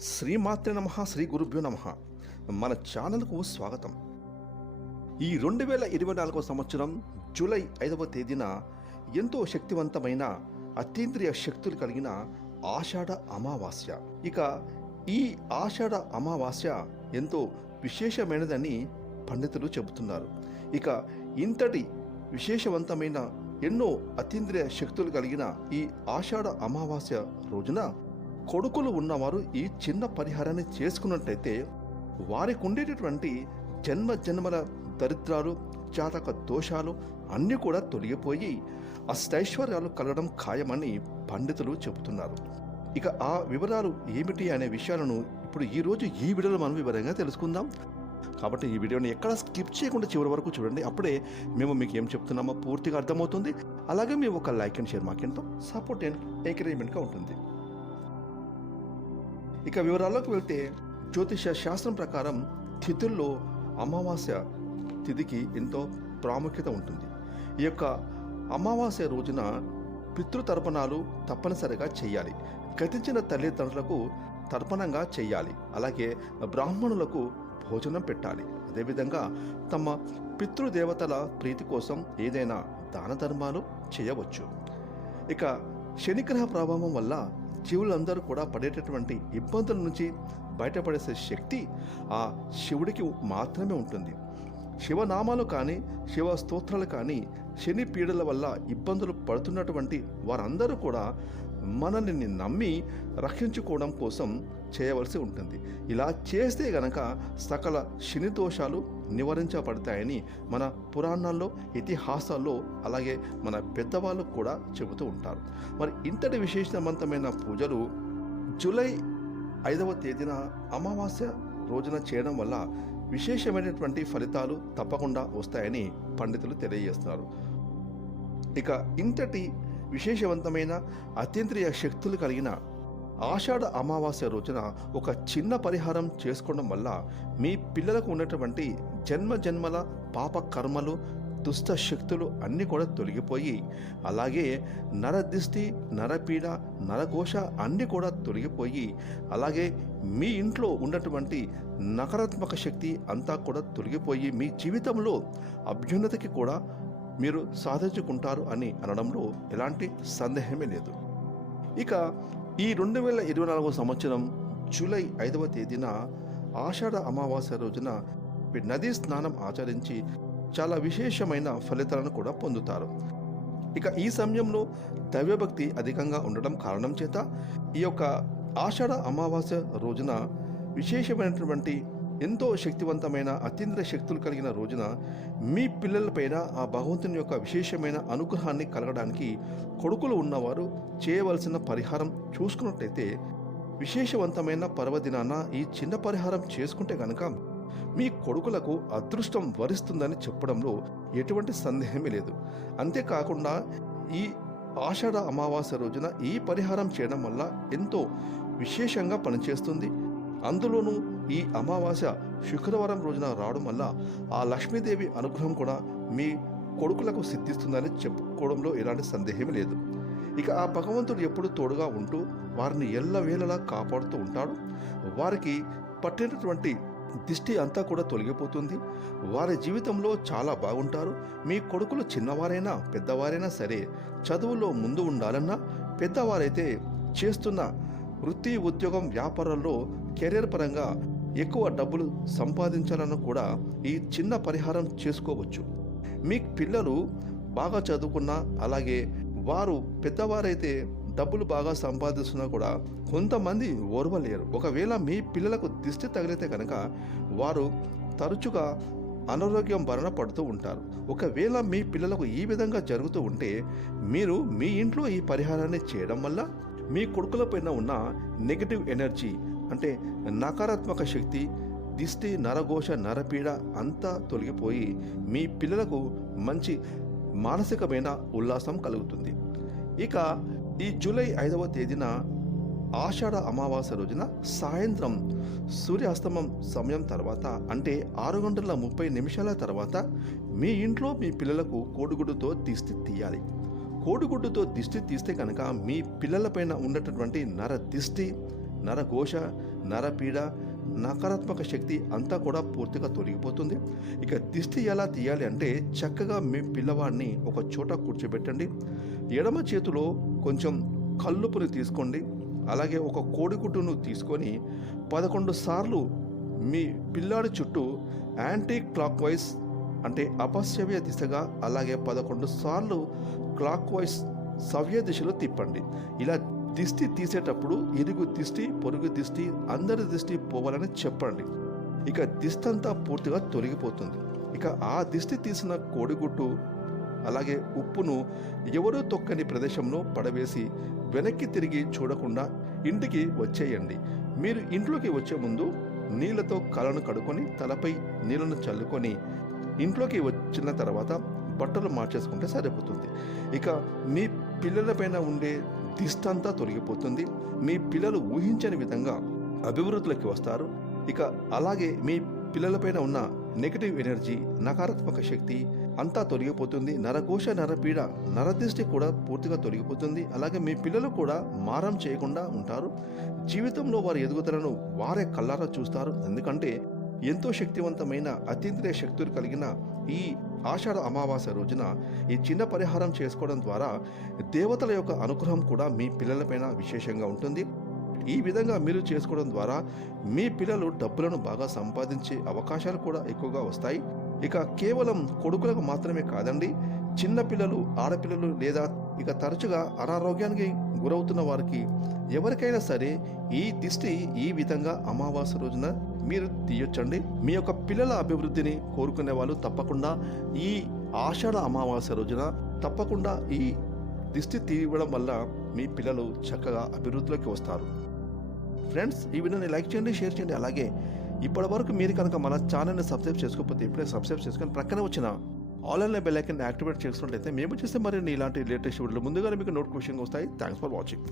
శ్రీమాత్రి నమ శ్రీ గురుభ్యో నమ. మన ఛానల్కు స్వాగతం. ఈ రెండు వేల ఇరవై నాలుగవ సంవత్సరం జూలై ఐదవ తేదీన ఎంతో శక్తివంతమైన అతీంద్రియ శక్తులు కలిగిన ఆషాఢ అమావాస్య. ఇక ఈ ఆషాఢ అమావాస్య ఎంతో విశేషమైనదని పండితులు చెబుతున్నారు. ఇక ఇంతటి విశేషవంతమైన ఎన్నో అతీంద్రియ శక్తులు కలిగిన ఈ ఆషాఢ అమావాస్య రోజున కొడుకులు ఉన్నవారు ఈ చిన్న పరిహారాన్ని చేసుకున్నట్లయితే వారికి ఉండేటటువంటి జన్మ జన్మల దరిద్రాలు జాతక దోషాలు అన్నీ కూడా తొలగిపోయి అష్టైశ్వర్యాలు కలగడం ఖాయమని పండితులు చెబుతున్నారు. ఇక ఆ వివరాలు ఏమిటి అనే విషయాలను ఇప్పుడు ఈరోజు ఈ వీడియోలో మనం వివరంగా తెలుసుకుందాం. కాబట్టి ఈ వీడియోని ఎక్కడ స్కిప్ చేయకుండా చివరి వరకు చూడండి. అప్పుడే మేము మీకు ఏం చెప్తున్నామో పూర్తిగా అర్థమవుతుంది. అలాగే మేము ఒక లైక్ అండ్ షేర్ మాకెంతో సపోర్ట్ అండ్ ఎంకరేజ్మెంట్గా ఉంటుంది. ఇక వివరాల్లోకి వెళ్తే జ్యోతిష శాస్త్రం ప్రకారం తిథుల్లో అమావాస్య తిథికి ఎంతో ప్రాముఖ్యత ఉంటుంది. ఈ యొక్క అమావాస్య రోజున పితృతర్పణాలు తప్పనిసరిగా చేయాలి. గతించిన తల్లిదండ్రులకు తర్పణంగా చేయాలి. అలాగే బ్రాహ్మణులకు భోజనం పెట్టాలి. అదేవిధంగా తమ పితృదేవతల ప్రీతి కోసం ఏదైనా దాన ధర్మాలు చేయవచ్చు. ఇక శనిగ్రహ ప్రభావం వల్ల జీవులందరూ కూడా పడేటటువంటి ఇబ్బందుల నుంచి బయటపడేసే శక్తి ఆ శివుడికి మాత్రమే ఉంటుంది. శివనామాలు కానీ శివ స్తోత్రాలు కానీ శని పీడల వల్ల ఇబ్బందులు పడుతున్నటువంటి వారందరూ కూడా మనల్ని నమ్మి రక్షించుకోవడం కోసం చేయవలసి ఉంటుంది. ఇలా చేస్తే గనక సకల శని దోషాలు నివారించబడతాయని మన పురాణాల్లో ఇతిహాసాల్లో అలాగే మన పెద్దవాళ్ళు కూడా చెబుతూ ఉంటారు. మరి ఇంతటి విశేషవంతమైన పూజలు జూలై ఐదవ తేదీన అమావాస్య రోజున చేయడం వల్ల విశేషమైనటువంటి ఫలితాలు తప్పకుండా వస్తాయని పండితులు తెలియజేస్తున్నారు. ఇక ఇంతటి విశేషవంతమైన అతీంద్రియ శక్తులు కలిగిన ఆషాఢ అమావాస్య రోజున ఒక చిన్న పరిహారం చేసుకోవడం వల్ల మీ పిల్లలకు ఉన్నటువంటి జన్మ జన్మల పాప కర్మలు దుష్ట శక్తులు అన్నీ కూడా తొలగిపోయి అలాగే నరదిష్టి నరపీడ నరకోశ అన్నీ కూడా తొలగిపోయి అలాగే మీ ఇంట్లో ఉన్నటువంటి నకారాత్మక శక్తి అంతా కూడా తొలగిపోయి మీ జీవితంలో అభ్యున్నతికి కూడా మీరు సాధించుకుంటారు అని అనడంలో ఎలాంటి సందేహమే లేదు. ఇక ఈ రెండు వేల ఇరవై నాలుగవ సంవత్సరం జూలై ఐదవ తేదీన ఆషాఢ అమావాస్య రోజున నదీ స్నానం ఆచరించి చాలా విశేషమైన ఫలితాలను కూడా పొందుతారు. ఇక ఈ సమయంలో దైవభక్తి అధికంగా ఉండడం కారణం చేత ఈ యొక్క ఆషాఢ అమావాస్య రోజున విశేషమైనటువంటి ఎంతో శక్తివంతమైన అతీంద్ర శక్తులు కలిగిన రోజున మీ పిల్లలపైన ఆ భగవంతుని యొక్క విశేషమైన అనుగ్రహాన్ని కలగడానికి కొడుకులు ఉన్నవారు చేయవలసిన పరిహారం చూసుకున్నట్లయితే విశేషవంతమైన పర్వదినాన ఈ చిన్న పరిహారం చేసుకుంటే గనక మీ కొడుకులకు అదృష్టం వరిస్తుందని చెప్పడంలో ఎటువంటి సందేహమే లేదు. అంతేకాకుండా ఈ ఆషాఢ అమావాస్య రోజున ఈ పరిహారం చేయడం వల్ల ఎంతో విశేషంగా పనిచేస్తుంది. అందులోనూ ఈ అమావాస్య శుక్రవారం రోజున రావడం వల్ల ఆ లక్ష్మీదేవి అనుగ్రహం కూడా మీ కొడుకులకు సిద్ధిస్తుందని చెప్పుకోవడంలో ఎలాంటి సందేహం లేదు. ఇక ఆ భగవంతుడు ఎప్పుడు తోడుగా ఉంటూ వారిని ఎల్లవేళలా కాపాడుతూ ఉంటాడు. వారికి పట్టినటువంటి దిష్టి అంతా కూడా తొలగిపోతుంది. వారి జీవితంలో చాలా బాగుంటారు. మీ కొడుకులు చిన్నవారైనా పెద్దవారైనా సరే చదువులో ముందు ఉండాలన్నా పెద్దవారైతే చేస్తున్న వృత్తి ఉద్యోగం వ్యాపారాల్లో కెరీర్ పరంగా ఎక్కువ డబ్బులు సంపాదించాలన్నా కూడా ఈ చిన్న పరిహారం చేసుకోవచ్చు. మీ పిల్లలు బాగా చదువుకున్నా అలాగే వారు పెద్దవారైతే డబ్బులు బాగా సంపాదిస్తున్నా కూడా కొంతమంది ఓర్వలేరు. ఒకవేళ మీ పిల్లలకు దిష్టి తగిలితే కనుక వారు తరచుగా అనారోగ్యం బారిన పడుతూ ఉంటారు. ఒకవేళ మీ పిల్లలకు ఈ విధంగా జరుగుతూ ఉంటే మీరు మీ ఇంట్లో ఈ పరిహారాన్ని చేయడం వల్ల మీ కొడుకుల పైన ఉన్న నెగిటివ్ ఎనర్జీ అంటే నకారాత్మక శక్తి దిష్టి నరఘోష నరపీడ అంతా తొలగిపోయి మీ పిల్లలకు మంచి మానసికమైన ఉల్లాసం కలుగుతుంది. ఇక ఈ జూలై ఐదవ తేదీన ఆషాఢ అమావాస్య రోజున సాయంత్రం సూర్యాస్తమం సమయం తర్వాత అంటే ఆరు గంటల ముప్పై నిమిషాల తర్వాత మీ ఇంట్లో మీ పిల్లలకు కోడిగుడ్డుతో దిష్టి తీయాలి. కోడిగుడ్డుతో దిష్టి తీస్తే కనుక మీ పిల్లలపైన ఉన్నటువంటి నర దిష్టి నరఘోష నరపీడ నకారాత్మక శక్తి అంతా కూడా పూర్తిగా తొలగిపోతుంది. ఇక దిష్టి ఎలా తీయాలి అంటే చక్కగా మీ పిల్లవాడిని ఒక చోట కూర్చోబెట్టండి. ఎడమ చేతిలో కొంచెం కల్లుపుని తీసుకోండి. అలాగే ఒక కోడిగుడ్డును తీసుకొని పదకొండు సార్లు మీ పిల్లాడి చుట్టూ యాంటీ క్లాక్ వైజ్ అంటే అపశ్యవ్య దిశగా అలాగే పదకొండు సార్లు క్లాక్ వైజ్ సవ్య దిశలో తిప్పండి. ఇలా దిష్టి తీసేటప్పుడు ఇరుగు దిష్టి పొరుగు దిష్టి అందరి దిష్టి పోవాలని చెప్పండి. ఇక దిష్టి అంతా పూర్తిగా తొలగిపోతుంది. ఇక ఆ దిష్టి తీసిన కోడిగుడ్డు అలాగే ఉప్పును ఎవరూ తొక్కని ప్రదేశంలో పడవేసి వెనక్కి తిరిగి చూడకుండా ఇంటికి వచ్చేయండి. మీరు ఇంట్లోకి వచ్చే ముందు నీళ్ళతో కళ్ళను కడుక్కొని తలపై నీళ్ళను చల్లుకొని ఇంట్లోకి వచ్చిన తర్వాత బట్టలు మార్చేసుకుంటే సరిపోతుంది. ఇక మీ పిల్లలపైన ఉండే దిష్టంతా తొలగిపోతుంది. మీ పిల్లలు ఊహించని విధంగా అభివృద్ధిలోకి వస్తారు. ఇక అలాగే మీ పిల్లలపైన ఉన్న నెగిటివ్ ఎనర్జీ నకారాత్మక శక్తి అంతా తొలగిపోతుంది. నరకోశ నరపీడ నరదృష్టి కూడా పూర్తిగా తొలగిపోతుంది. అలాగే మీ పిల్లలు కూడా మారం చేయకుండా ఉంటారు. జీవితంలో వారి ఎదుగుదలను వారే కళ్ళారా చూస్తారు. ఎందుకంటే ఎంతో శక్తివంతమైన అతీంద్రియ శక్తులు కలిగిన ఈ ఆషాఢ అమావాస్య రోజున ఈ చిన్న పరిహారం చేసుకోవడం ద్వారా దేవతల యొక్క అనుగ్రహం కూడా మీ పిల్లలపైన విశేషంగా ఉంటుంది. ఈ విధంగా మీరు చేసుకోవడం ద్వారా మీ పిల్లలు డబ్బులను బాగా సంపాదించే అవకాశాలు కూడా ఎక్కువగా వస్తాయి. ఇక కేవలం కొడుకులకు మాత్రమే కాదండి చిన్నపిల్లలు ఆడపిల్లలు లేదా ఇక తరచుగా అనారోగ్యానికి గురవుతున్న వారికి ఎవరికైనా సరే ఈ దిష్టి ఈ విధంగా అమావాస్య రోజున మీరు తీయొచ్చండి. మీ యొక్క పిల్లల అభివృద్ధిని కోరుకునే వాళ్ళు తప్పకుండా ఈ ఆషాఢ అమావాస్య రోజున తప్పకుండా ఈ దిష్టి తీయడం వల్ల మీ పిల్లలు చక్కగా అభివృద్ధిలోకి వస్తారు. ఫ్రెండ్స్ ఈ వీడియోని లైక్ చేయండి షేర్ చేయండి అలాగే ఇప్పటి వరకు మీరు కనుక మన ఛానల్ని సబ్స్క్రైబ్ చేసుకోకపోతే ఇప్పుడే సబ్స్క్రైబ్ చేసుకొని ప్రక్కన వచ్చిన ఆన్లైన్ బెల్ ఐకన్ యాక్టివేట్ చేసుకున్నట్లయితే మేము చేస్తే మరిన్ని ఇలాంటి లేటెస్ట్ వీడియోలు ముందుగానే మీకు నోటిఫికేషన్ వస్తాయి. Thanks for watching